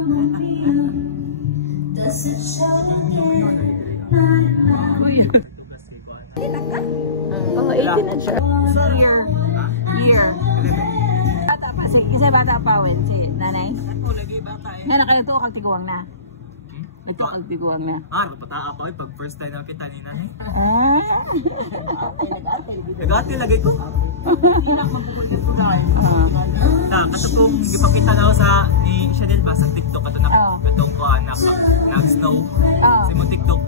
Oh, 18 na siya. So, year. Bata pa. Kasi bata pa, Wen. Si nanay. Ako, lagi bata eh. Ngayon, nakalito kag tiguang na. Ito kag tiguang na. Pataa pa eh. Pag first time na kita ni nanay. Nag-ate. Nag-ate, lagay ko. Hindi magbukod ka po na. Kato kong ipakita na ako sa ni Chanel ba sa TikTok. Kato na katong ko nag-snow. Sa mong TikTok.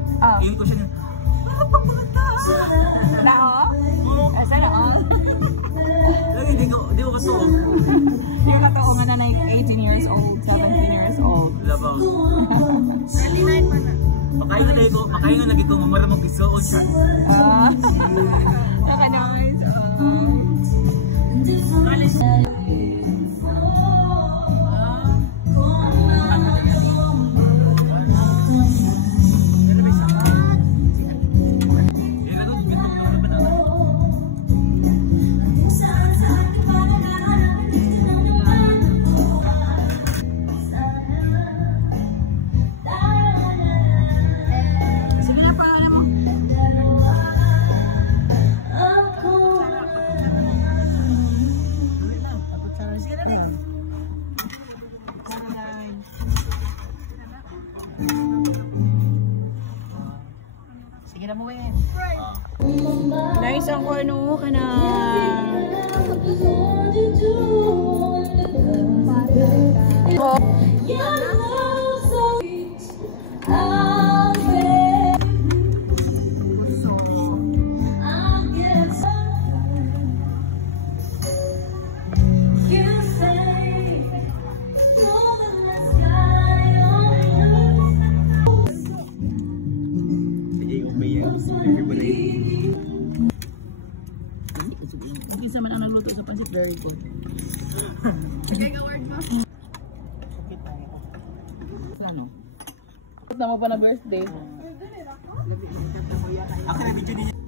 Iyon ko siya niya. Daho? Sana all? Lagi, di ko katuong. Hindi ko katuong nga na 18 years old, 17 years old. Labaw. 29 pa na. Makain nga lagi ko, mamara mag-isuod siya. Nakanoise. Sige na mo yan. Nice ang corno ka na. Hindi sa man ang nagluto sa pansit berry ko. Sige ka word mo. Ano? Tama pa na birthday. Ako na video niya.